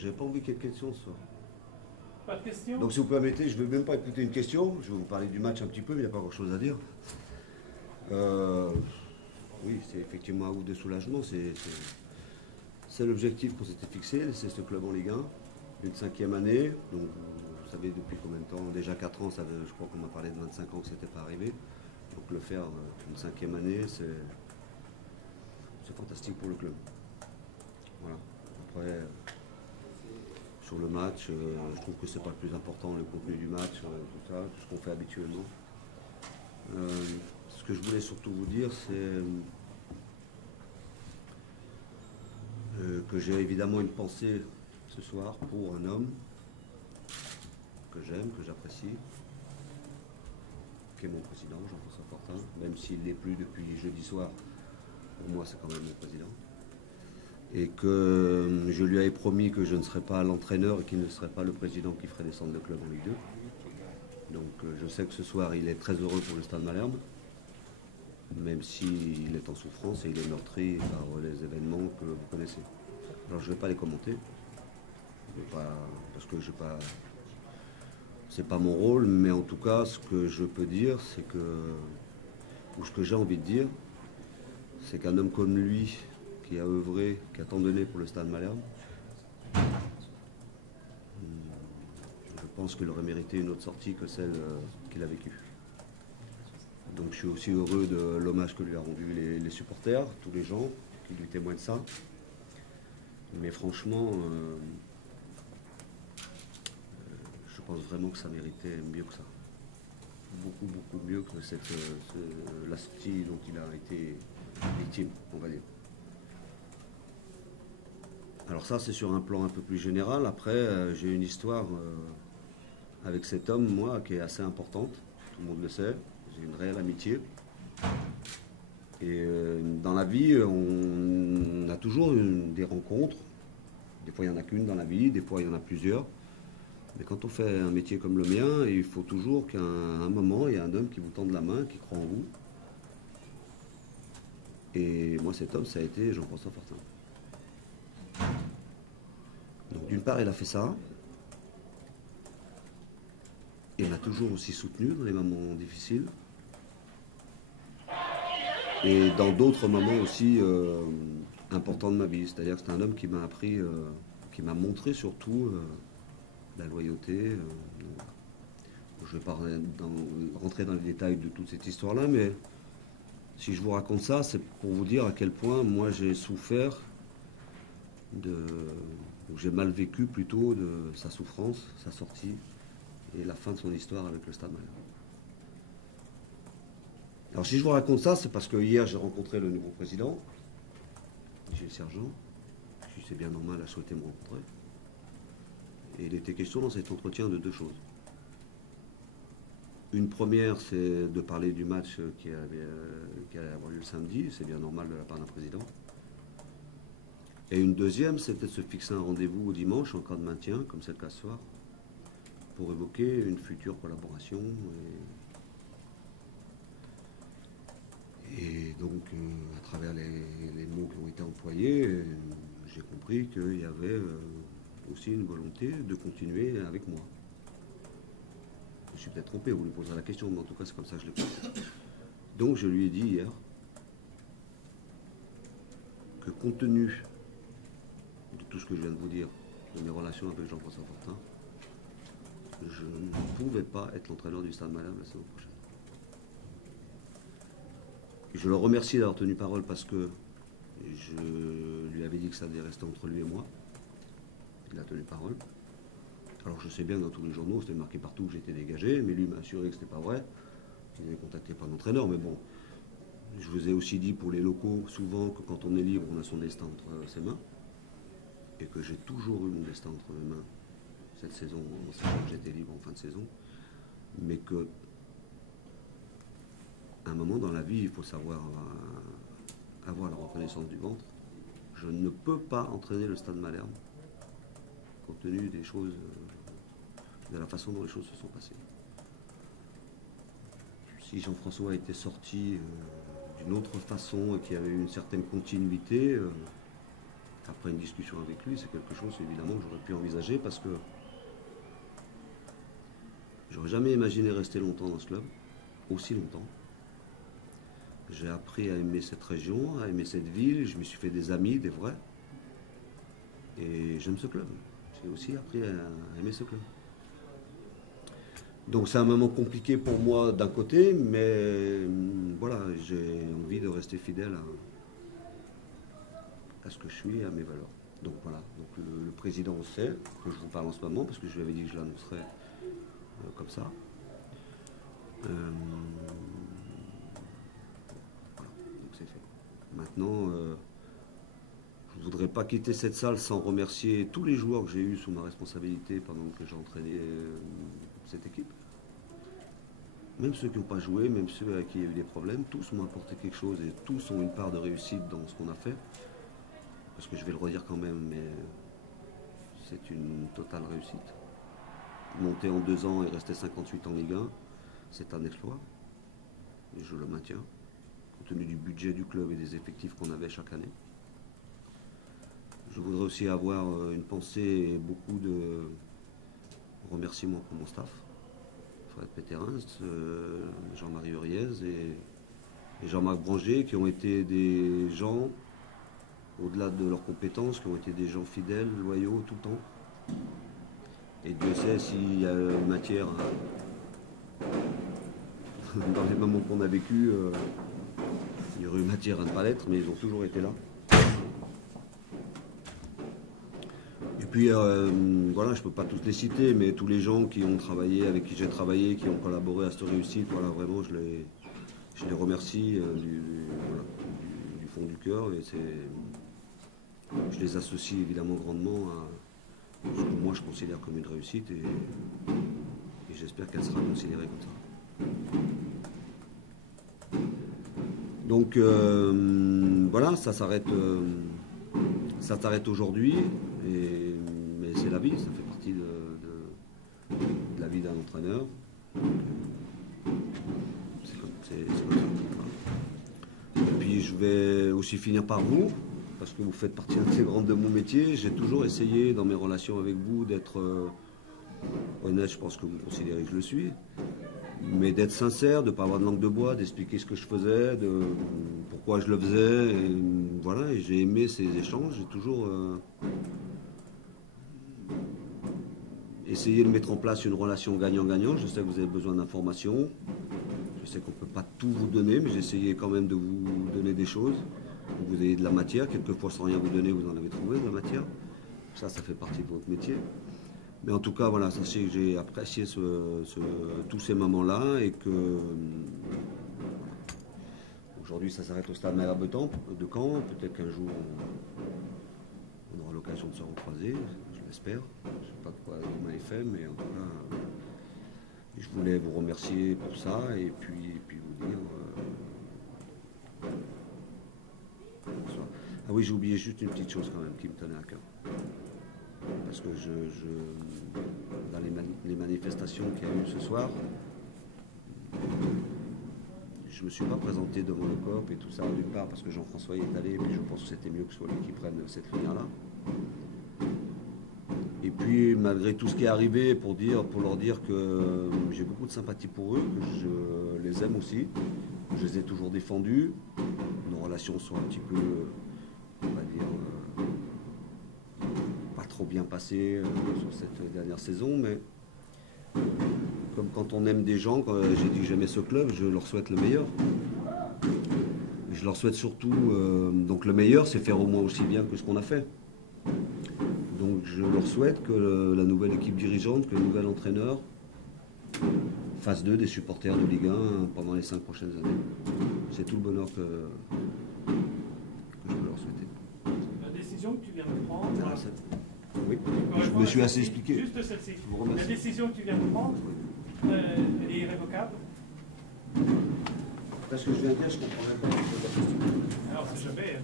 J'ai pas envie qu'il y ait de questions ce soir. Pas de questions? Donc si vous permettez, je ne vais même pas écouter une question. Je vais vous parler du match un petit peu, mais il n'y a pas grand-chose à dire. Oui, c'est effectivement un ouf de soulagement. C'est l'objectif qu'on s'était fixé. C'est ce club en Ligue 1, une 5e année. Donc vous savez depuis combien de temps? Déjà 4 ans, je crois qu'on m'a parlé de 25 ans que ce n'était pas arrivé. Donc le faire une 5e année, c'est fantastique pour le club. Voilà. Après, sur le match, je trouve que c'est pas le plus important, le contenu du match, tout ça, tout ce qu'on fait habituellement. Ce que je voulais surtout vous dire, c'est que j'ai évidemment une pensée ce soir pour un homme que j'aime, que j'apprécie, qui est mon président, Jean-François Fortin, même s'il n'est plus depuis jeudi soir, pour moi c'est quand même mon président. Et que je lui avais promis que je ne serais pas l'entraîneur et qu'il ne serait pas le président qui ferait descendre le club en Ligue 2. Donc je sais que ce soir il est très heureux pour le Stade Malherbe, même s'il est en souffrance et il est meurtri par les événements que vous connaissez. Alors je ne vais pas les commenter, parce que c'est pas mon rôle, mais en tout cas ce que je peux dire, c'est que, ou ce que j'ai envie de dire, c'est qu'un homme comme lui, qui a œuvré, qui a tant donné pour le Stade Malherbe, je pense qu'il aurait mérité une autre sortie que celle qu'il a vécue. Donc je suis aussi heureux de l'hommage que lui a rendu les supporters, tous les gens qui lui témoignent ça. Mais franchement, je pense vraiment que ça méritait mieux que ça. Beaucoup, beaucoup mieux que la sortie dont il a été victime, on va dire. Alors ça, c'est sur un plan un peu plus général. Après, j'ai une histoire avec cet homme, moi, qui est assez importante. Tout le monde le sait. J'ai une réelle amitié. Et dans la vie, on a toujours des rencontres. Des fois, il n'y en a qu'une dans la vie. Des fois, il y en a plusieurs. Mais quand on fait un métier comme le mien, il faut toujours qu'à un moment, il y ait un homme qui vous tende la main, qui croit en vous. Et moi, cet homme, ça a été Jean-François Fortin. Donc d'une part, il a fait ça. Il m'a toujours aussi soutenu dans les moments difficiles. Et dans d'autres moments aussi importants de ma vie. C'est-à-dire que c'est un homme qui m'a appris, qui m'a montré surtout la loyauté. Je ne vais pas rentrer dans les détails de toute cette histoire-là, mais si je vous raconte ça, c'est pour vous dire à quel point moi j'ai souffert j'ai mal vécu plutôt de sa souffrance, sa sortie et la fin de son histoire avec le Stade Malherbe. Alors si je vous raconte ça, c'est parce que hier j'ai rencontré le nouveau président, Gilles Sergent, qui c'est bien normal a souhaité me rencontrer. Et il était question dans cet entretien de deux choses. Une première, c'est de parler du match qui allait avoir lieu le samedi, c'est bien normal de la part d'un président. Et une deuxième, c'était de se fixer un rendez-vous au dimanche, en cas de maintien, comme c'est le cas ce soir, pour évoquer une future collaboration. Et donc, à travers les mots qui ont été employés, j'ai compris qu'il y avait aussi une volonté de continuer avec moi. Je suis peut-être trompé, vous lui poserez la question, mais en tout cas, c'est comme ça que je l'ai compris. Donc, je lui ai dit hier que compte tenu de tout ce que je viens de vous dire, de mes relations avec Jean-François Fortin, je ne pouvais pas être l'entraîneur du Stade Malherbe la saison prochaine. Et je le remercie d'avoir tenu parole parce que je lui avais dit que ça devait rester entre lui et moi. Il a tenu parole. Alors je sais bien que dans tous les journaux, c'était marqué partout que j'étais dégagé, mais lui m'a assuré que ce n'était pas vrai. Il avait contacté par l'entraîneur, mais bon, je vous ai aussi dit pour les locaux, souvent que quand on est libre, on a son destin entre ses mains. Et que j'ai toujours eu mon destin entre mes mains cette saison, en sachant que j'étais libre en fin de saison. Mais que, à un moment dans la vie, il faut savoir avoir la reconnaissance du ventre. Je ne peux pas entraîner le Stade Malherbe, compte tenu des choses, de la façon dont les choses se sont passées. Si Jean-François était sorti d'une autre façon et qu'il y avait eu une certaine continuité, après une discussion avec lui, c'est quelque chose évidemment que j'aurais pu envisager parce que j'aurais jamais imaginé rester longtemps dans ce club, aussi longtemps. J'ai appris à aimer cette région, à aimer cette ville, je me suis fait des amis, des vrais. Et j'aime ce club. J'ai aussi appris à aimer ce club. Donc c'est un moment compliqué pour moi d'un côté, mais voilà, j'ai envie de rester fidèle à ce que je suis et à mes valeurs. Donc voilà, donc le président sait que je vous parle en ce moment, parce que je lui avais dit que je l'annoncerais comme ça. Voilà, donc c'est fait. Maintenant, je ne voudrais pas quitter cette salle sans remercier tous les joueurs que j'ai eus sous ma responsabilité pendant que j'ai entraîné cette équipe. Même ceux qui n'ont pas joué, même ceux avec qui il y a eu des problèmes, tous m'ont apporté quelque chose et tous ont une part de réussite dans ce qu'on a fait. Parce que je vais le redire quand même, mais c'est une totale réussite. Monter en 2 ans et rester 58 en Ligue 1, c'est un exploit. Et je le maintiens, compte tenu du budget du club et des effectifs qu'on avait chaque année. Je voudrais aussi avoir une pensée et beaucoup de remerciements pour mon staff. Fred Péterins, Jean-Marie Uriez et Jean-Marc Branger, qui ont été des gens, au-delà de leurs compétences, qui ont été des gens fidèles, loyaux tout le temps. Et Dieu sait s'il y a une matière, dans les moments qu'on a vécu, il y aurait eu matière à ne pas l'être, mais ils ont toujours été là. Et puis, voilà, je ne peux pas tous les citer, mais tous les gens qui ont travaillé, avec qui j'ai travaillé, qui ont collaboré à cette réussite, voilà, vraiment, je les remercie du fond du cœur. Et je les associe évidemment grandement à ce que moi je considère comme une réussite et j'espère qu'elle sera considérée comme ça. Donc, voilà, ça s'arrête aujourd'hui. Mais c'est la vie, ça fait partie de la vie d'un entraîneur. C'est comme ça. Voilà. Et puis je vais aussi finir par vous, parce que vous faites partie intégrante de mon métier. J'ai toujours essayé dans mes relations avec vous d'être honnête, je pense que vous considérez que je le suis, mais d'être sincère, de ne pas avoir de langue de bois, d'expliquer ce que je faisais, pourquoi je le faisais. Et voilà, et j'ai aimé ces échanges, j'ai toujours essayé de mettre en place une relation gagnant-gagnant. Je sais que vous avez besoin d'informations, je sais qu'on ne peut pas tout vous donner, mais j'ai essayé quand même de vous donner des choses. Vous avez de la matière, quelquefois sans rien vous donner, vous en avez trouvé de la matière. Ça fait partie de votre métier. Mais en tout cas, voilà, sachez que j'ai apprécié tous ces moments-là et que aujourd'hui ça s'arrête au stade Malherbe de Caen. Peut-être qu'un jour on aura l'occasion de se recroiser, je l'espère. Je ne sais pas de quoi vous m'avez fait, mais en tout cas, je voulais vous remercier pour ça et puis vous dire bonsoir. Ah oui, j'ai oublié juste une petite chose quand même qui me tenait à cœur. Parce que dans les manifestations qu'il y a eu ce soir, je ne me suis pas présenté devant le COP et tout ça, d'une part parce que Jean-François y est allé, et puis je pense que c'était mieux que ce soit lui qui prenne cette lumière-là. Et puis, malgré tout ce qui est arrivé, pour leur dire que j'ai beaucoup de sympathie pour eux, que je les aime aussi, je les ai toujours défendus, nos relations sont un petit peu, on va dire, trop bien passé sur cette dernière saison, mais comme quand on aime des gens, quand j'ai dit que j'aimais ce club, je leur souhaite le meilleur. Je leur souhaite surtout, donc le meilleur, c'est faire au moins aussi bien que ce qu'on a fait. Donc je leur souhaite que la nouvelle équipe dirigeante, que le nouvel entraîneur fasse d'eux des supporters de Ligue 1 pendant les 5 prochaines années. C'est tout le bonheur que je peux leur souhaiter. La décision que tu viens de prendre... Oui, je me suis assez expliqué. Juste celle-ci. La décision que tu viens de prendre, elle est irrévocable. Parce que je viens de dire, je comprends même pas. Alors, c'est jamais...